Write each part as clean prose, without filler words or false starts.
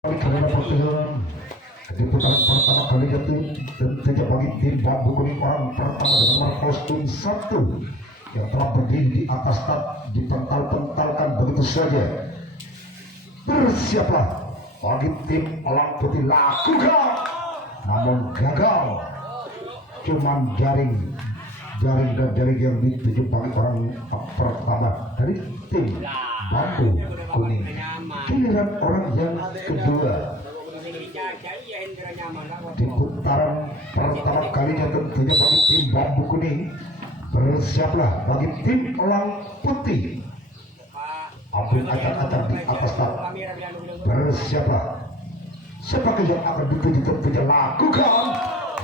Karena pertandingan di putaran pertama kali itu tentunya bagi tim bambu kuning orang pertama dengan nomor kostum 1 yang telah berdiri di atas start dipental-pentalkan begitu saja. Bersiaplah bagi tim elang putih lakukan, namun gagal. Cuman jaring dan jaring yang dituju bagi orang pertama dari tim bambu kuning. Giliran orang yang kedua di putaran pertama kalinya tentunya bagi tim bambu kuning. Bersiaplah bagi tim elang putih. Ambil acak-acak di atas start. Bersiaplah. Siapakah yang akan dituju tentunya lakukan.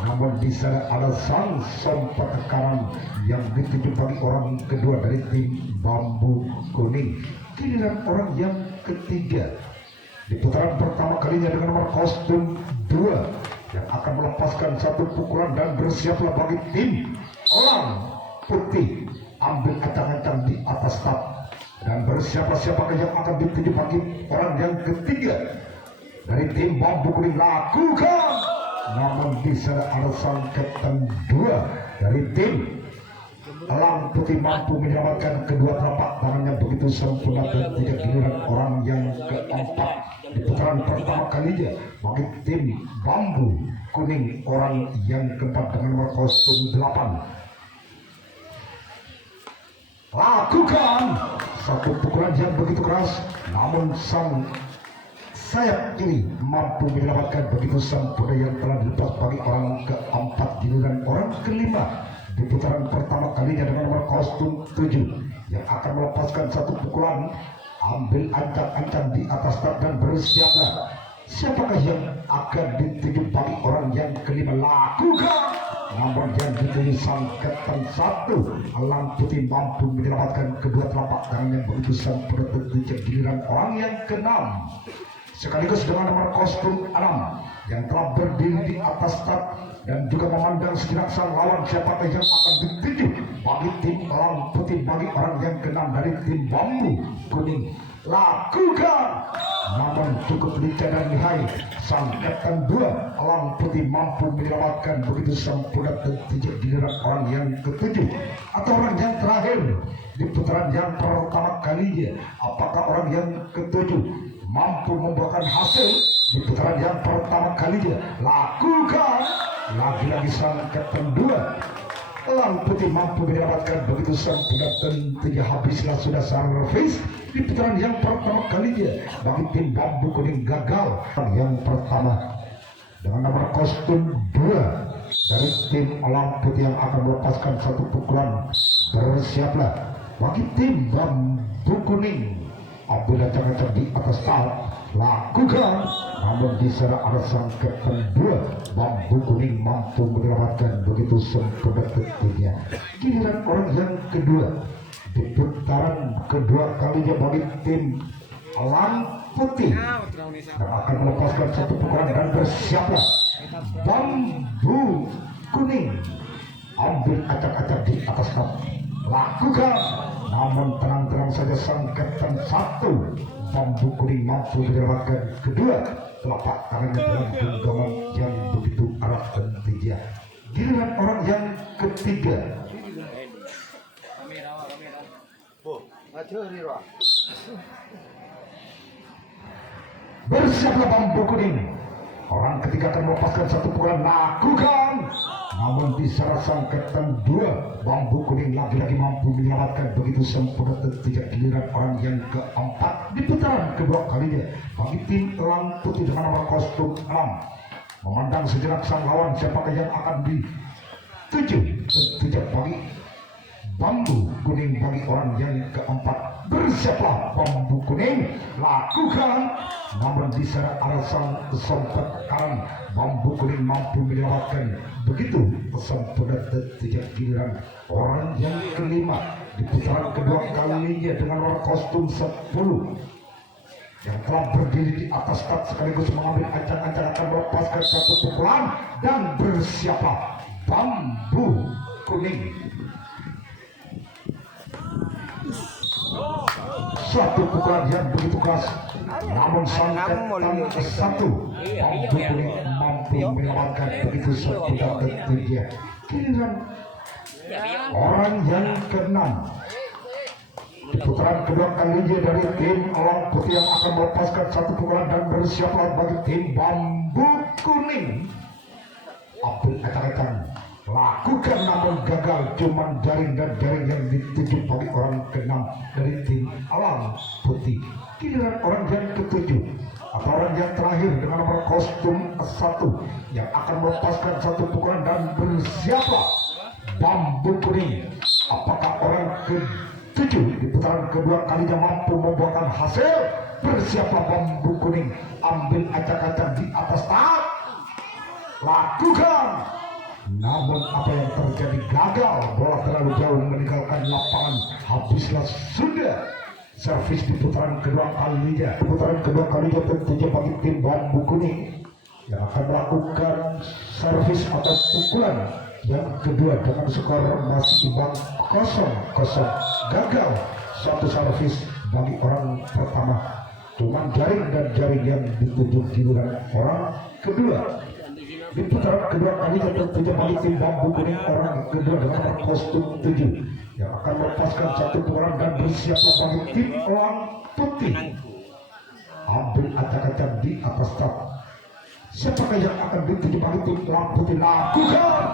Namun di sana ada sang sompak ke kanan yang dituju bagi orang kedua dari tim bambu kuning. Giliran orang yang ketiga di putaran pertama kalinya dengan nomor kostum 2 yang akan melepaskan satu pukulan dan bersiaplah bagi tim elang putih. Ambil acang-acang di atas start dan bersiaplah siapakah yang akan dituju bagi orang yang ketiga dari tim bambu kuning lakukan. Namun di sana ada sang kapten 2 dari tim elang putih mampu menyelamatkan kedua telapak tangannya begitu sempurna dan tidak. Giliran orang yang keempat di putaran pertama kalinya bagi tim bambu kuning orang yang keempat dengan nomor kostum 8 lakukan satu pukulan yang begitu keras, namun sang sayap kiri mampu menyelamatkan begitu sempurna yang telah dilepas bagi orang keempat. Giliran orang kelima di putaran pertama kalinya dengan nomor kostum 7 yang akan melepaskan satu pukulan. Ambil ancang-ancang di atas start dan bersiaplah siapakah yang akan dituju bagi orang yang kelima lakukan. Namun yang dituju sang kapten 1 elang putih mampu menyelamatkan kedua telapak tangannya begitu sempurna tentunya. Giliran orang yang keenam sekaligus dengan nomor kostum 6 yang telah berdiri di atas start dan juga memandang sejenak sang lawan siapakah yang akan dituju bagi tim elang putih bagi orang yang keenam dari tim bambu kuning lakukan. Namun cukup licin dan lihai sang kapten 2 elang putih mampu menyelamatkan begitu sempurna tentunya. Giliran orang yang ketujuh atau orang yang terakhir di putaran yang pertama kalinya, apakah orang yang ketujuh mampu membuahkan hasil di putaran yang pertama kalinya lakukan. Lagi-lagi sang kapten 2 elang putih mampu menyelamatkan begitu sempurna tentunya. Habislah sudah servis di putaran yang pertama kalinya bagi tim bambu kuning gagal. Yang pertama dengan nomor kostum 2 dari tim elang putih yang akan melepaskan satu pukulan. Bersiaplah bagi tim bambu kuning. Ambil acak-acak di atas start lakukan. Namun di sana ada sang kapten 2 bambu kuning mampu menyelamatkan begitu sempurna tentunya. Giliran orang yang kedua di putaran kedua kalinya bagi tim elang putih yang akan melepaskan satu pukulan dan bersiaplah bambu kuning. Ambil acak-acak di atas start lakukan. Namun tenang-tenang saja sang kapten 1 bambu kuning mampu menyelamatkan kedua telapak tangannya dalam genggaman yang begitu erat tentunya. Giliran orang yang ketiga bersiaplah bambu kuning. Orang ketiga akan melepaskan satu pukulan lakukan. Namun di sana sang kapten 2 bambu kuning lagi-lagi mampu menyelamatkan begitu sempurna tentunya. Giliran orang yang keempat di putaran kedua kalinya bagi tim elang putih dengan nomor kostum 6 memandang sejenak sang lawan siapakah yang akan dituju tentunya bagi bambu kuning bagi orang yang keempat. Bersiaplah bambu kuning lakukan. Namun di sana ada sang sompak kanan bambu kuning mampu menyelamatkan begitu sempurna tentunya. Giliran orang yang kelima di putaran kedua kalinya dengan nomor kostum 10 yang telah berdiri di atas start sekaligus mengambil ancang-ancang akan melepaskan satu pukulan dan bersiaplah bambu kuning. Suatu pukulan yang begitu keras namun sang ketan satu mampu menyelamatkan begitu seputar ketiga. Giliran orang yang keenam di putaran kedua kalinya dari tim Elang Putih yang akan melepaskan satu pukulan dan bersiaplah bagi tim Bambu Kuning. Abdul Acak-Acak lakukan namun gagal, cuman jaring dan jaring yang dituju bagi orang keenam dari tim Elang Putih. Giliran orang yang ketujuh atau orang yang terakhir dengan nomor kostum 1 yang akan melepaskan satu pukulan dan bersiaplah Bambu Kuning. Apakah orang ke-7 di putaran kedua kalinya mampu membuahkan hasil? Bersiaplah Bambu Kuning, ambil acak-acak di atas tak, lakukan. Namun apa yang terjadi? Gagal, bola terlalu jauh meninggalkan lapangan. Habislah sudah servis di putaran kedua kalinya. Di putaran kedua kalinya tentunya bagi tim Bambu Kuning yang akan melakukan servis atau pukulan yang kedua dengan skor masih imbang 0-0. Gagal satu servis bagi orang pertama, cuman jaring dan jaring yang dituju giliran orang kedua. Di putaran kedua kalinya tentunya bagi tim Bambu Kuning orang kedua dengan nomor kostum 7 yang akan melepaskan satu pukulan dan bersiaplah bagi tim Elang Putih. Ambil acak-acak di atas tak. Siapakah yang akan dituju bagi tim Elang Putih? Lakukan.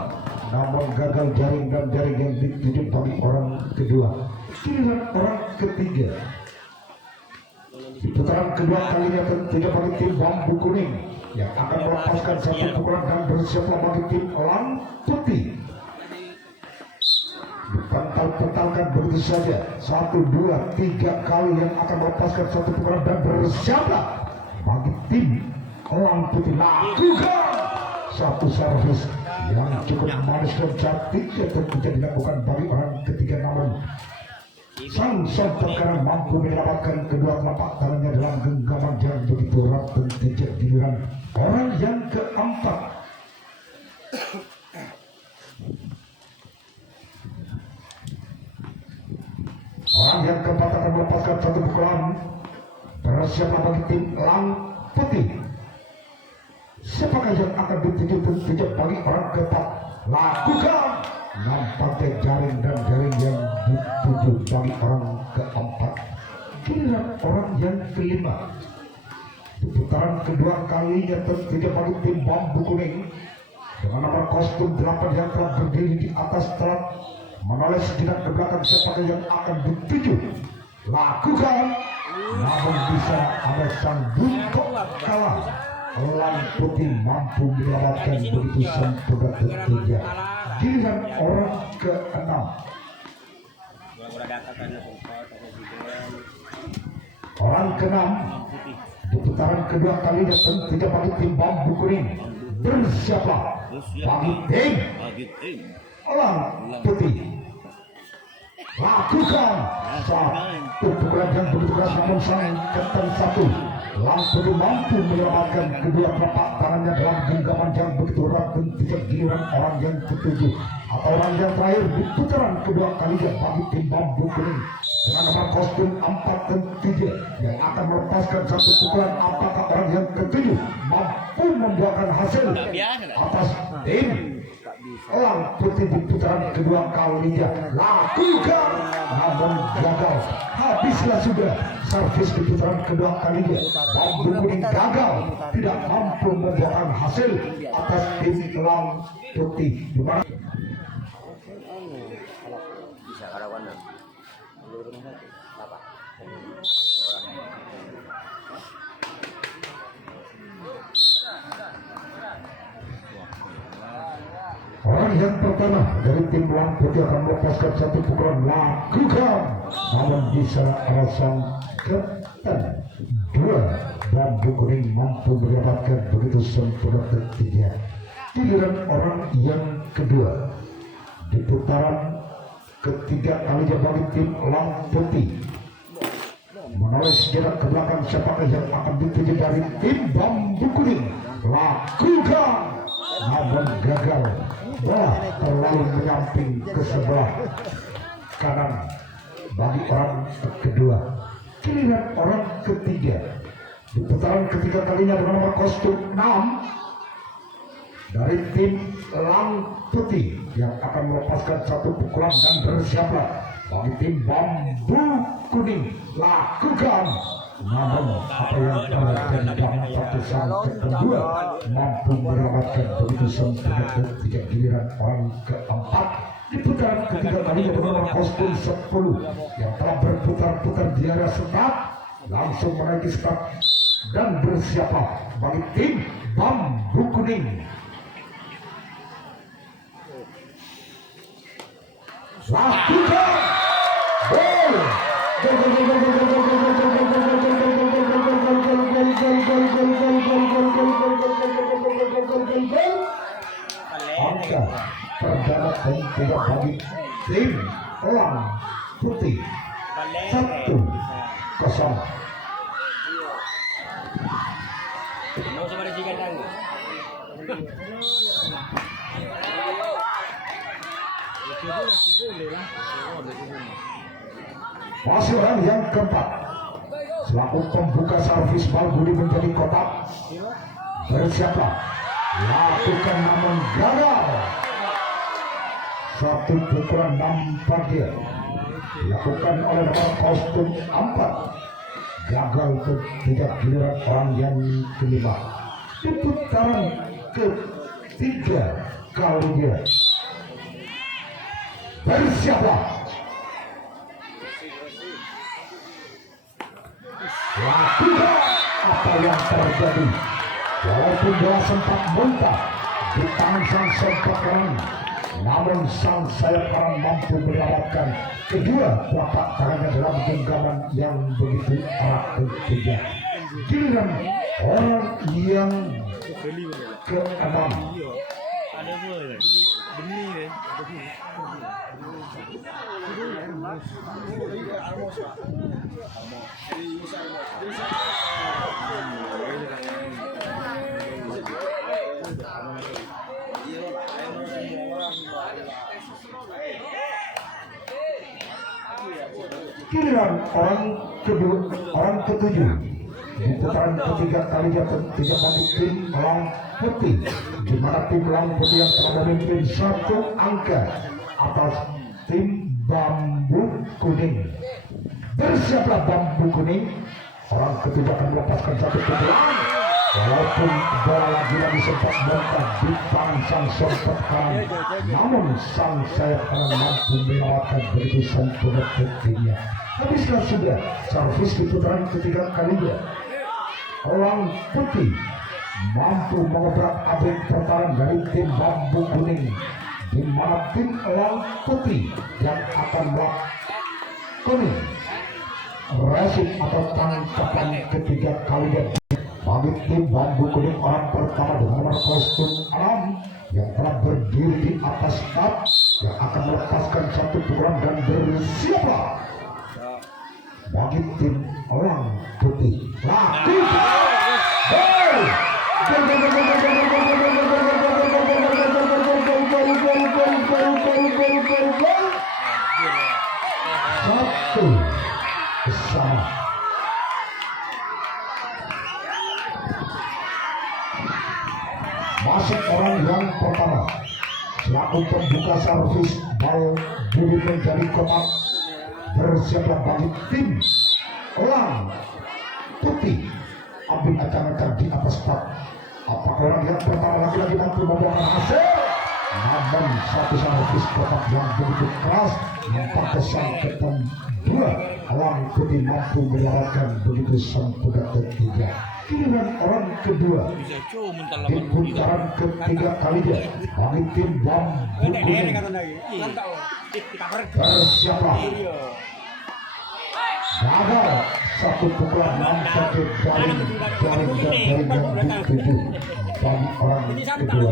Namun gagal, jaring dan jaring yang dituju bagi orang kedua. Giliran orang ketiga. Di putaran kedua kalinya tentunya bagi tim Bambu Kuning yang akan melepaskan satu pukulan dan bersiaplah bagi tim Elang Putih. Dipental-pentalkan begitu saja 1, 2, 3 kali yang akan melepaskan satu pukulan dan bersiaplah bagi tim Elang Putih. Lakukan satu servis yang cukup manis dan cantiknya tentunya dilakukan bagi orang ketiga, namun sang sontak kanan mampu menyelamatkan kedua telapak tangannya dalam genggaman yang begitu erat dan tajam. Giliran orang yang keempat. Orang yang keempat akan melepaskan satu pukulan. Bersiaplah bagi tim Elang Putih. Siapakah yang akan dituju? Tentunya bagi orang keempat. Lakukan. Nampaknya jaring dan jaring yang dituju bagi orang keempat. Giliran orang yang kelima. Di putaran kedua kalinya tentunya bagi tim Bambu Kuning dengan nomor kostum 8 yang telah berdiri di atas telat menoleh sejenak ke belakang. Siapakah yang akan dituju? Lakukan. Namun bisa ada sang bungkuk kalah. Elang Putih mampu menyelamatkan begitu sempurna ketiga. Giliran orang ke-6. Orang ke-6 di putaran kedua kalinya tentunya bagi tim Bambu Kuning. Bersiaplah bagi tim Elang Putih. Lakukan satu pukulan yang begitu keras, namun sang ketan 1 Elang Putih mampu menyelamatkan kedua telapak tangannya dalam genggaman yang begitu erat dan tidak. Giliran orang yang ketujuh atau orang yang terakhir di putaran kedua kalinya bagi tim Bambu Kuning dengan nomor kostum 4 dan 3 yang akan melepaskan satu pukulan. Apakah orang yang ketujuh mampu membuahkan hasil atas tim Elang Putih di putaran kedua kalinya? Lakukan. Namun gagal. Habislah sudah servis di putaran kedua kalinya. Bambu Kuning gagal, tidak mampu membuahkan hasil atas tim Elang Putih. Dimana orang yang pertama dari tim Elang Putih akan melepaskan satu pukulan. Lakukan. Namun bisa ada sang ketan 2 Bambu Kuning mampu mendapatkan begitu sempurna ketiga. Giliran orang yang kedua di putaran ketiga kalinya bagi tim Elang Putih menoleh sejenak ke belakang. Siapakah yang akan dituju dari tim Bambu Kuning? Lakukan. Namun gagal, bola terlalu menyamping ke sebelah kanan bagi orang kedua. Giliran orang ketiga di putaran ketiga kalinya dengan nomor kostum 6 dari tim Elang Putih yang akan melepaskan satu pukulan dan bersiaplah bagi tim Bambu Kuning. Lakukan, namun apa yang terjadi dalam putusan kedua mampu menyelamatkan begitu sempurna ketiga giliran orang keempat di putaran ketiga kalinya dengan nomor kostum 10 yang telah berputar-putar di area start langsung menaiki start dan bersiaplah bagi tim Bambu Kuning. Lakukan gol. Angka perdana dan tidak bagi tim Elang Putih 1-0. Masih orang yang keempat selaku pembuka servis bal Budi menjadi kotak. Bersiaplah, lakukan namun gagal. Satu pukulan nampaknya dilakukan oleh nomor kostum 4, gagal ketiga giliran orang yang kelima di putaran ketiga kalinya. Bersiaplah, lakukan apa yang terjadi. Walaupun bola sempat muntah di tangan sang sempat kanan, namun sang sayap kanan mampu menyelamatkan kedua telapak tangannya dalam genggaman yang begitu erat ketiga. Giliran orang yang ke-6. Giliran orang ketujuh di putaran ketiga kalinya ketiga bagi tim Elang Putih, di mana tim Elang Putih yang telah memimpin 1 angka atas tim Bambu Kuning. Bersiaplah Bambu Kuning, orang ketiga akan melepaskan satu pukulan. Walaupun bola lagi sempat muntah di tangan sang sempat kanan, namun sang sayap kanan mampu melewatkan begitu sempurna ketinggian. Habislah sudah servis di putaran ketiga kalinya. Elang Putih mampu mengobrak abrik pertahanan dari tim Bambu Kuning, di mana tim Elang Putih yang akan melakukan resim atau tangkapan ketiga kalinya. Bagi tim Bambu Kuning, orang pertama dengan nomor kostum 6 yang telah berdiri di atas start yang akan melepaskan satu pukulan dan bersiaplah bagi tim Elang Putih. Satu bersama. Masuk orang yang pertama selaku pembuka servis bal Budi menjadi kotak. Bersiaplah bagi tim Elang Putih. Ambil acak-acak di atas start. Apakah orang yang pertama lagi-lagi mampu membuahkan hasil? Namun satu servis kotak yang begitu keras nampak kesan kedua Elang Putih mampu melewatkan begitu sempurna ketiga. Giliran orang kedua di putaran ketiga kalinya bagi tim Bambu Kuning. Bersiaplah, gagal satu pukulan nampak dari yang dituju bagi orang kedua.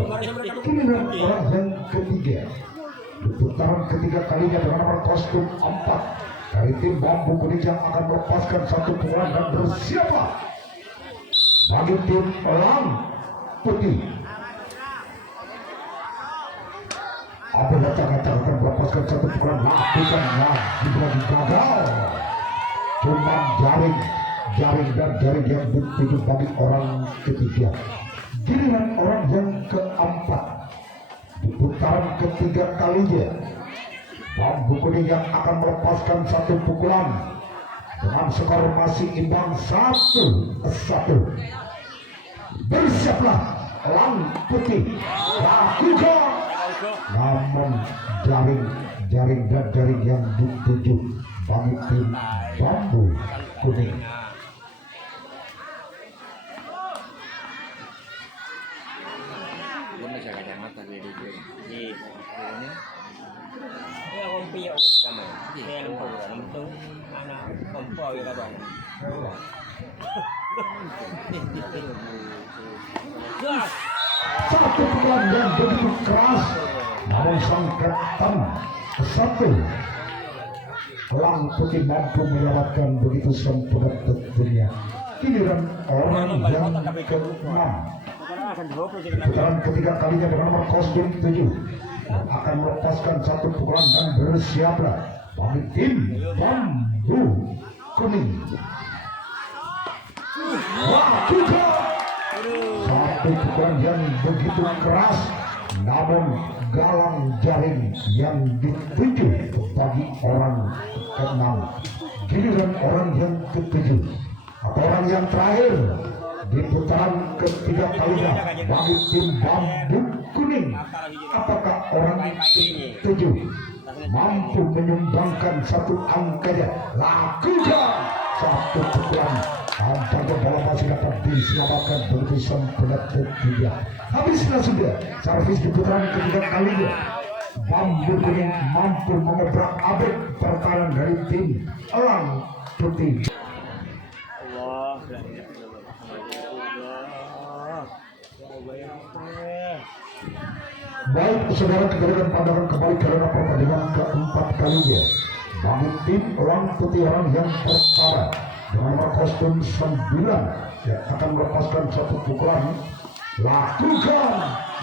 Giliran orang yang ketiga di putaran ketiga kalinya dengan nomor kostum 4 dari tim Bambu Kuning yang akan melepaskan satu pukulan dan bersiaplah bagi tim Elang Putih. Apa acak-acak akan melepaskan satu pukulan, lakukan lagi gagal. Cuma jaring jaring dan jaring yang dituju bagi orang ketiga. Giliran orang yang keempat di putaran ketiga kalinya, bambu kuning yang akan melepaskan satu pukulan dengan skor masih imbang 1-1. Bersiaplah Elang Putih lakukan, namun jaring dan jaring yang dituju bagi tim bambu kuning. Satu pukulan yang begitu keras, namun sang kapten satu Elang Putih mampu menyelamatkan begitu sempurna tentunya. Giliran orang yang ke-6 putaran ketiga kalinya bernama kostum 7 akan melepaskan satu pukulan dan bersiaplah bagi tim bambu kuning. Lakukan satu pukulan yang begitu keras, namun galang jaring yang dituju bagi orang ke-6. Giliran orang yang ke-7 atau orang yang terakhir di putaran ketiga kalinya bagi tim bambu kuning. Apakah orang ke-7 mampu menyumbangkan satu angkanya? Lakukan satu pukulan, tampaknya bola masih dapat diselamatkan begitu sempurna tentunya. Habislah sudah servis di putaran ketiga kalinya. Bambu kuning mampu mengobrak abrik pertahanan dari tim Elang Putih. Baik saudara, kita akan pandangan kembali karena pertandingan keempat kalinya bagi tim Elang Putih. Orang yang pertama dengan nomor kostum 9 yang akan melepaskan satu pukulan. Lakukan,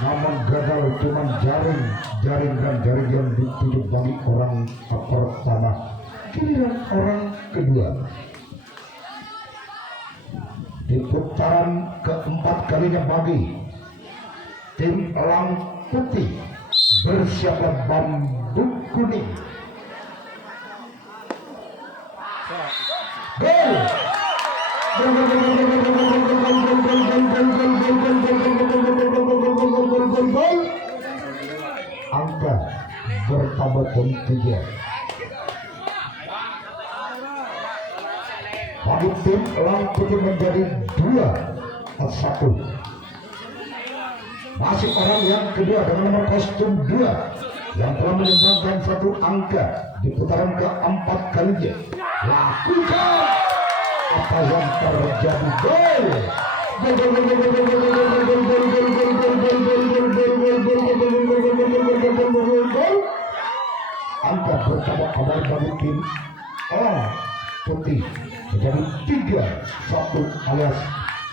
namun gagal, cuma jaring dan jaring yang dituju bagi orang pertama. Giliran orang kedua di putaran keempat kalinya bagi tim Elang Putih. Bersiaplah bambu kuning. Gol! Angka bertambah 3 bagi tim Elang Putih menjadi 2-1. Masih orang yang kedua dengan nomor kostum 2 yang telah menyumbangkan satu angka di putaran keempat kalinya. Lakukan apa yang terjadi. Gol! Angka bertambah kembali bagi tim Elang Putih menjadi 3-1 alias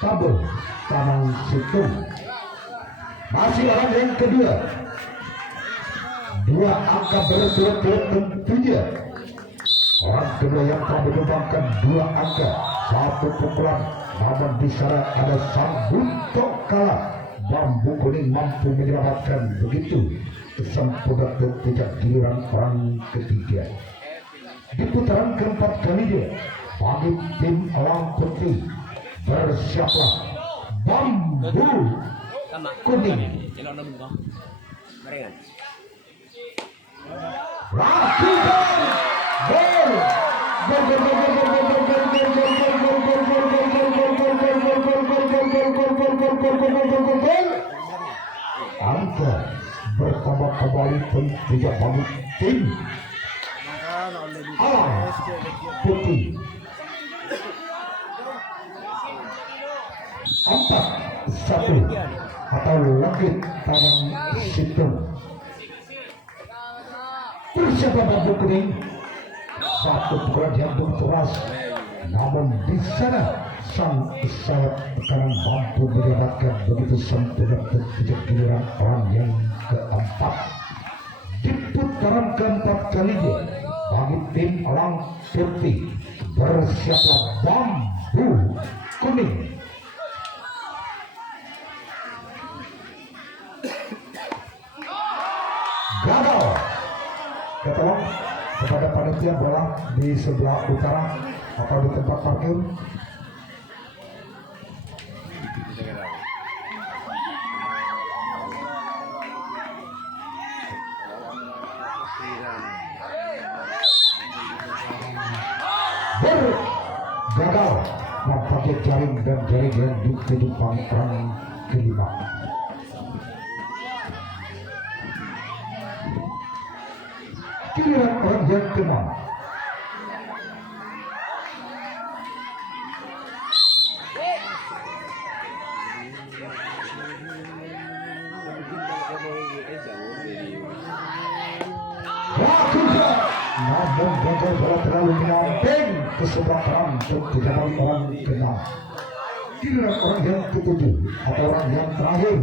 kabel tanang situng. Masih orang yang kedua, 2 angka berturut-turut tentunya. Orang kedua yang telah menyumbangkan 2 angka, 1 pukulan, namun di sana ada sang buntok kalah. Bambu kuning mampu menyelamatkan begitu sempurna tentunya. Giliran orang ketiga di putaran keempat kalinya bagi tim Elang Putih. Bersiaplah bambu kuning. Lakukan gol. Angka bertambah kembali tentunya bagi tim Elang Putih. 4-1 atau Langit Tanang Situng. Bersiaplah bambu kuning. Satu pukulan yang keras, namun di sana sang sayap kanan mampu menyelamatkan begitu sempurna tentunya. Giliran orang yang keempat di putaran keempat kalinya bagi tim Elang Putih. Bersiaplah bambu bambu kuning. Gagal. Ketolong kepada panitia bola di sebelah utara atau di tempat parkir. Gagal nampaknya jaring dan jaring yang ditumpang orang kelima. Giliran orang yang keenam. Namun gagal bola terlalu menyamping ke sebelah kanan dan tidak orang keenam. Giliran orang yang ketujuh atau orang yang terakhir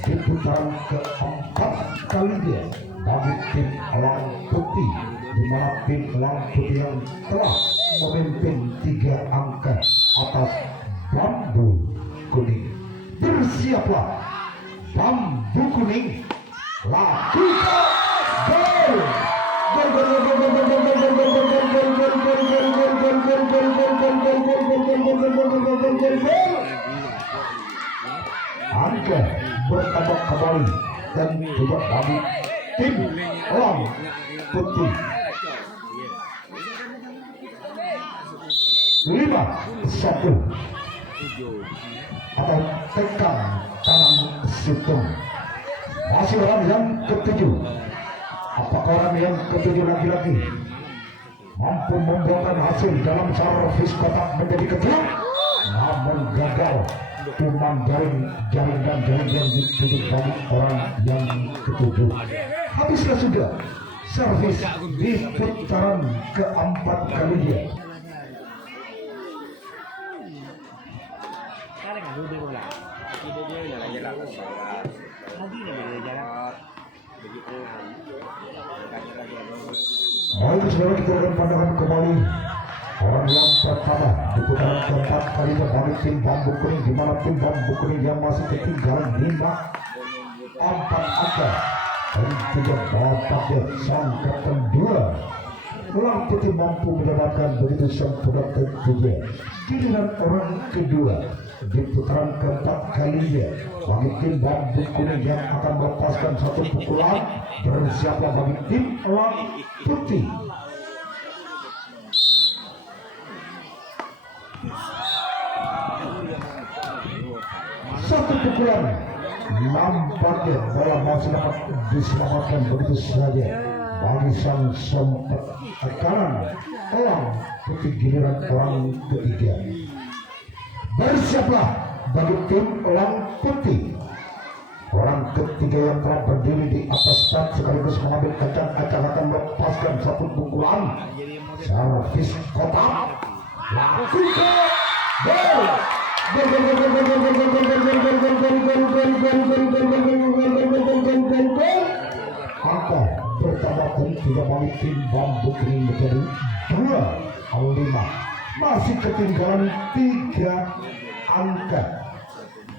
di putaran keempat kalinya bagi tim Elang Putih, di mana tim Elang Putih yang telah memimpin 3 angka atas bambu kuning. Bersiaplah bambu kuning, lakukan gol. Angka bertambah kembali dan juga bagi tim Elang Putih 5-1 atau tekan tangan situng. Masih orang yang ketujuh. Apakah orang yang ketujuh lagi-lagi mampu membuahkan hasil dalam servis kotak menjadi ketujuh? Namun gagal. Cuman jaring dan jaring yang ditutup bagi orang yang ketujuh. Habislah sudah servis di putaran keempat kalinya. Baik, saudara, kita akan pandangan kembali orang yang pertama di putaran keempat kalinya bagi tim bambu kuning, di mana tim bambu kuning yang masih ketinggalan 5-4 angka dan tidak dapatnya sang kapten 2. Elang Putih mampu mendapatkan begitu sempurna ketiga. Giliran orang kedua di putaran keempat kalinya bagi tim bambu kuning yang akan melepaskan satu pukulan. Bersiaplah bagi tim Elang Putih. Satu pukulan, nampaknya bola masih dapat diselamatkan begitu saja bagi sang sompet kanan Elang Putih. Giliran orang ketiga. Bersiaplah bagi tim Elang Putih. Orang ketiga yang telah berdiri di atas start sekaligus mengambil kacang-kacang akan melepaskan satu pukulan. Servis kotak, lakukan gol. Angka bertambah dari 3 bagi tim bambu kuning menjadi 2-5. Masih ketinggalan 3 angka.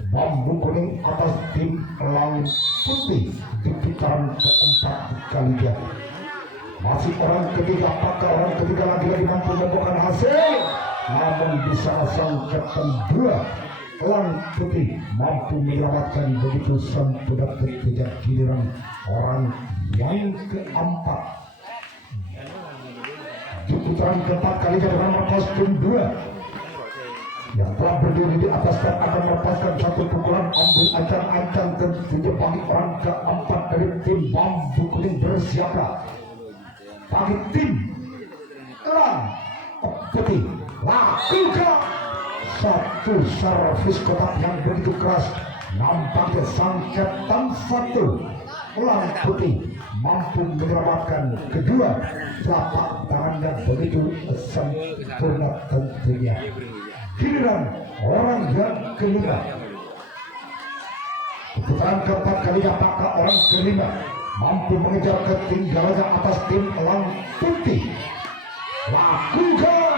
Bambu kuning atas tim Elang Putih di putaran keempat kalinya. Masih orang ketiga, apakah orang ketiga lagi-lagi mampu membuahkan hasil? Namun bisa sang kapten 2 Elang Putih mampu menyelamatkan begitu sempurna ketiga. Giliran orang yang keempat di putaran keempat kalinya dengan melepas tim 2 yang telah berdiri di atas dan akan melepaskan satu pukulan. Ambil ancang-ancang ketiga bagi orang keempat dari tim bambu kuning. Bersiaplah bagi tim Elang Putih, lakukan satu servis kotak yang begitu keras. Nampaknya sang kapten 1 Elang Putih mampu menyelamatkan kedua telapak tangannya begitu sempurna tentunya. Giliran orang yang kelima. Putaran keempat kalinya, apakah orang kelima mampu mengejar ketinggalannya atas tim Elang Putih? Lakukan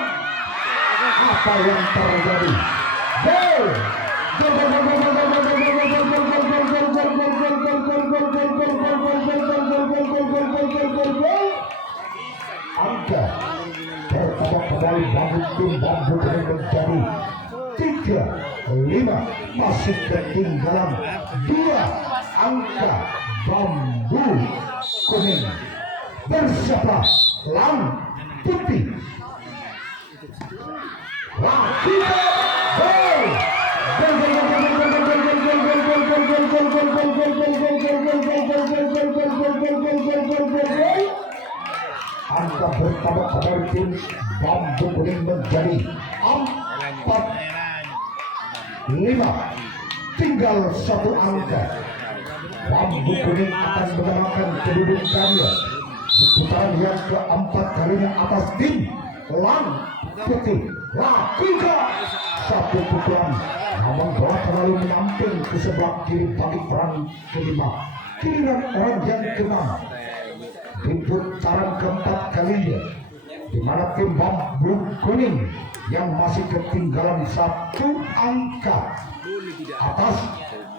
Apa yang terjadi? Gol! Angka pertama kembali bagi tim Bambu Kuning menjadi 3-5, masih ketinggalan 2 angka. Bambu Kuning bersiaplah Lang Putih. Lakukan gol. Angka pertama kembali tim Bambu Kuning menjadi 4-5, tinggal 1 angka. Bambu Kuning akan menamakan kedudukannya di putaran yang keempat kalinya atas tim Lang Putih. Lakukan 1 pukulan, namun bola terlalu menyamping ke sebelah kiri bagi orang kelima. Giliran orang yang keenam di putaran keempat kalinya, di mana tim Bambu Kuning yang masih ketinggalan 1 angka atas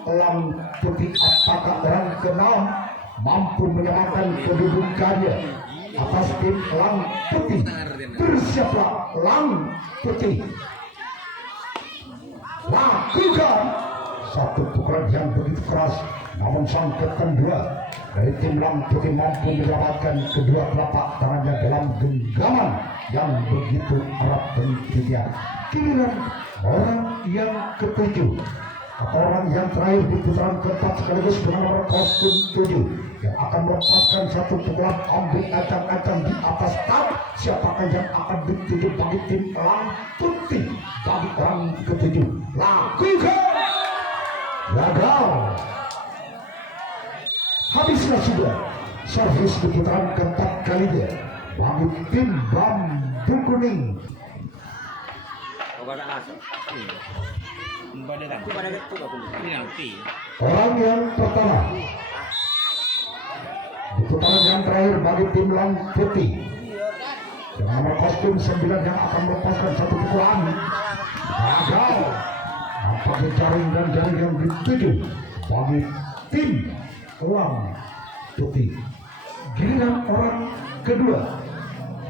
Lang Putih. Apakah orang keenam mampu menyamakan kedudukannya atas tim Lang Putih? Bersiaplah Lang Putih. Lakukan 1 pukulan yang begitu keras, namun sang kedua dari tim Lang Putih mampu menyelamatkan kedua telapak tangannya dalam genggaman yang begitu erat dan setia. Giliran orang yang ketujuh atau orang yang terakhir di putaran keempat sekaligus dengan nomor kostum 7 yang akan melepaskan 1 pukulan ambil ancang-ancang di atas tak. Siapakah yang akan dituju bagi tim Lang Putih bagi orang ketujuh? Lakukan. Gagal. Habislah sudah servis di putaran keempat kalinya bagi tim Bambu Kuning. Orang yang pertama di putaran yang terakhir bagi tim Lang Putih dengan nomor kostum 9 yang akan melepaskan 1 pukulan. Gagal. Nampaknya jaring dan jaring yang dituju bagi tim Lang Putih. Giliran orang kedua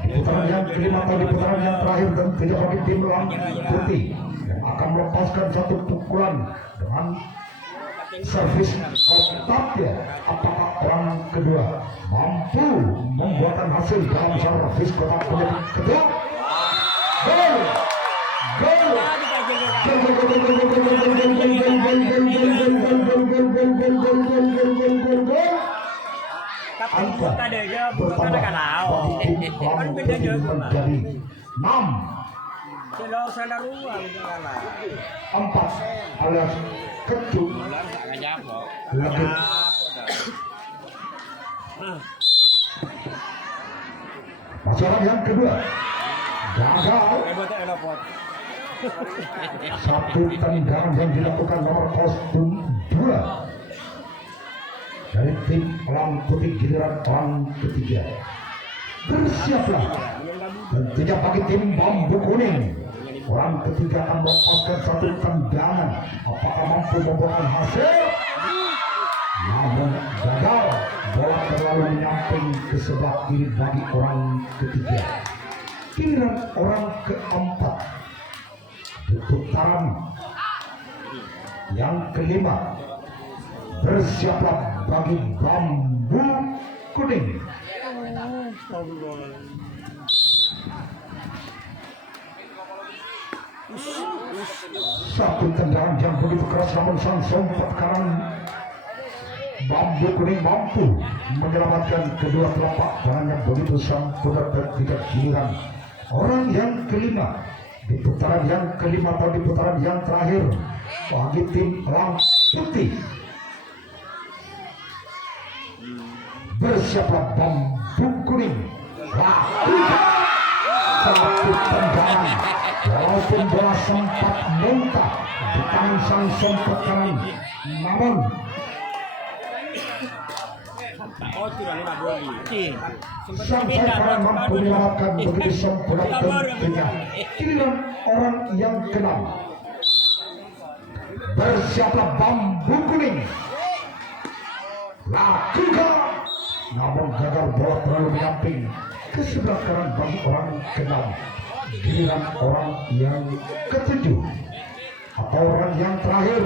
di putaran yang kelima atau di putaran yang terakhir dan tidak bagi tim Lang Putih yang akan melepaskan 1 pukulan dengan servis ketatnya. Apakah orang kedua mampu membuatkan hasil dalam servis kotak penyedik kedua? Gol! Gol! Angka bertambah bagi tim Lang Putih menjadi 4 alias kecut lebih. Masalah yang kedua gagal. 1 tendangan yang dilakukan nomor kostum 2 dari tim Lang Putih. Giliran orang ketiga. Bersiaplah dan tidak bagi tim Bambu Kuning. Orang ketiga akan melepaskan 1 tendangan. Apakah mampu membuahkan hasil? Namun gagal. Bola terlalu menyamping ke sebelah kiri bagi orang ketiga. Giliran orang keempat di putaran yang kelima. Bersiaplah bagi Bambu Kuning. Satu tendangan yang begitu keras, namun sang sempat kanan Bambu Kuning mampu menyelamatkan kedua telapak tangannya begitu sempurna. Ketika giliran orang yang kelima di putaran yang kelima atau di putaran yang terakhir bagi tim Lang Putih. Bersiaplah Bambu Kuning. Lakukan 1 tendangan. Walaupun bola sempat muntah di tangan sang sempat kanan, namun Oh, sudah 50. Sampai orang mampu menyelamatkan begitu sempurna tentunya. Giliran orang yang keenam. Bersiaplah bambu kuning. Lakukan. Namun gagal, bola terlalu menyamping ke sebelah kanan bagi orang keenam. Giliran orang yang ketujuh atau orang yang terakhir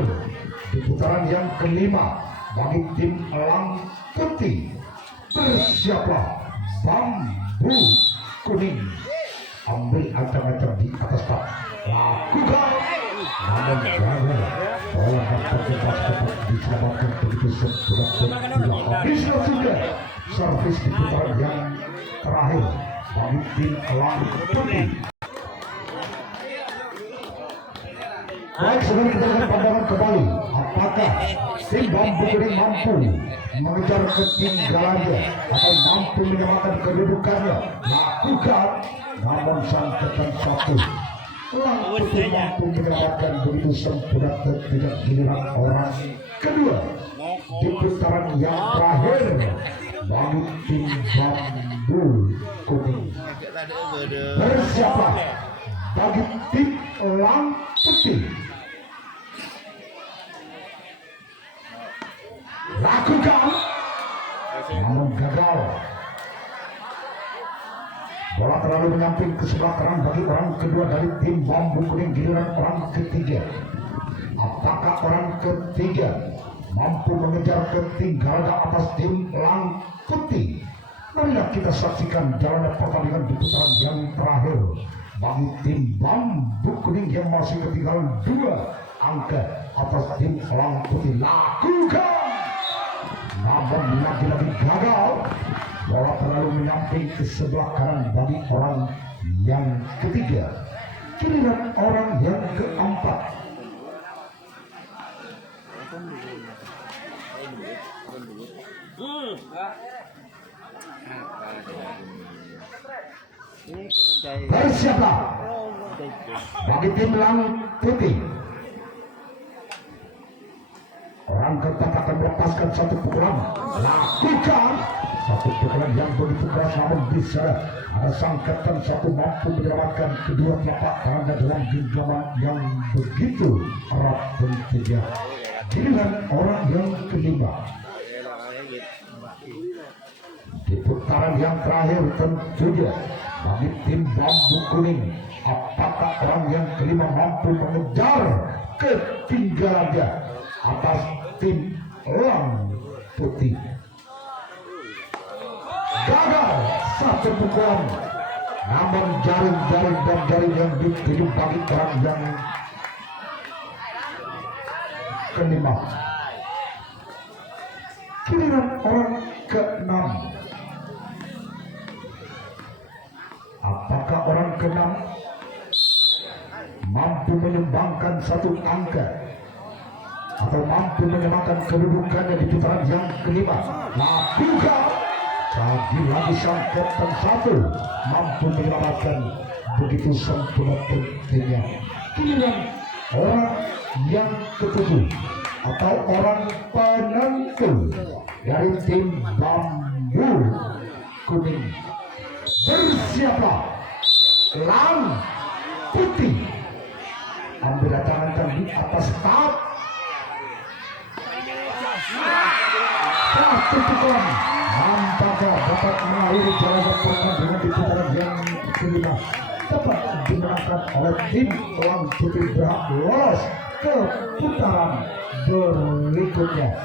di putaran yang kelima bagi tim elang putih. Bersiaplah bambu kuning. Ambil ancang-ancang di atas tak. Lakukan. Namun gagal, bola dapat cepat diselamatkan begitu sempurna. Habislah sudah servis di putaran yang terakhir bagi tim elang putih. Baik, sebelum kita lihat pandangan kembali, apakah tim bambu kuning mampu mengejar ketinggalannya atau mampu menyamakan kedudukannya? Lakukan. Namun sangkatan satu, elang putih mampu menyelamatkan begitu sempurna ketika giliran orang kedua di putaran yang terakhir bagi tim bambu kuning. Bersiaplah bagi tim elang putih. Lakukan. Namun gagal. Bola terlalu menyamping ke sebelah kanan bagi orang kedua dari tim bambu kuning. Giliran orang ketiga. Apakah orang ketiga mampu mengejar ketinggalan atas tim elang putih? Marilah kita saksikan jalannya pertandingan di putaran yang terakhir bagi tim bambu kuning yang masih ketinggalan 2 angka atas tim elang putih. Lakukan. Namun lagi-lagi gagal. Bola terlalu menyamping ke sebelah kanan bagi orang yang ketiga. Giliran orang yang keempat. Bersiaplah bagi tim elang putih. Orang keempat akan melepaskan satu pukulan. Lakukan. Satu pukulan yang begitu keras, namun bisa ada sangkatan satu mampu menyelamatkan kedua telapak tangannya dalam genggaman yang begitu erat tentunya. Giliran orang yang kelima. Di putaran yang terakhir tentunya bagi tim bambu kuning, apakah orang yang kelima mampu mengejar ketinggalannya atas tim elang putih? Gagal satu pukulan. Namun jaring-jaring dan jaring yang dituju bagi orang yang kelima. Giliran orang keenam. Apakah orang keenam mampu menyumbangkan satu angka atau mampu menyamakan kedudukannya di putaran yang kelima? Lakukan. Lagi-lagi sangkatan satu mampu menyelamatkan begitu sempurna tentunya. Giliran orang yang ketujuh atau orang penentu dari tim bambu kuning. Bersiaplah elang putih. Ambil tangan di atas tak. Satu pukulan. Nampaknya dapat mengakhiri jalan pertandingan di putaran yang kelima. Dapat dimenangkan oleh tim elang putih berhak lolos ke putaran berikutnya.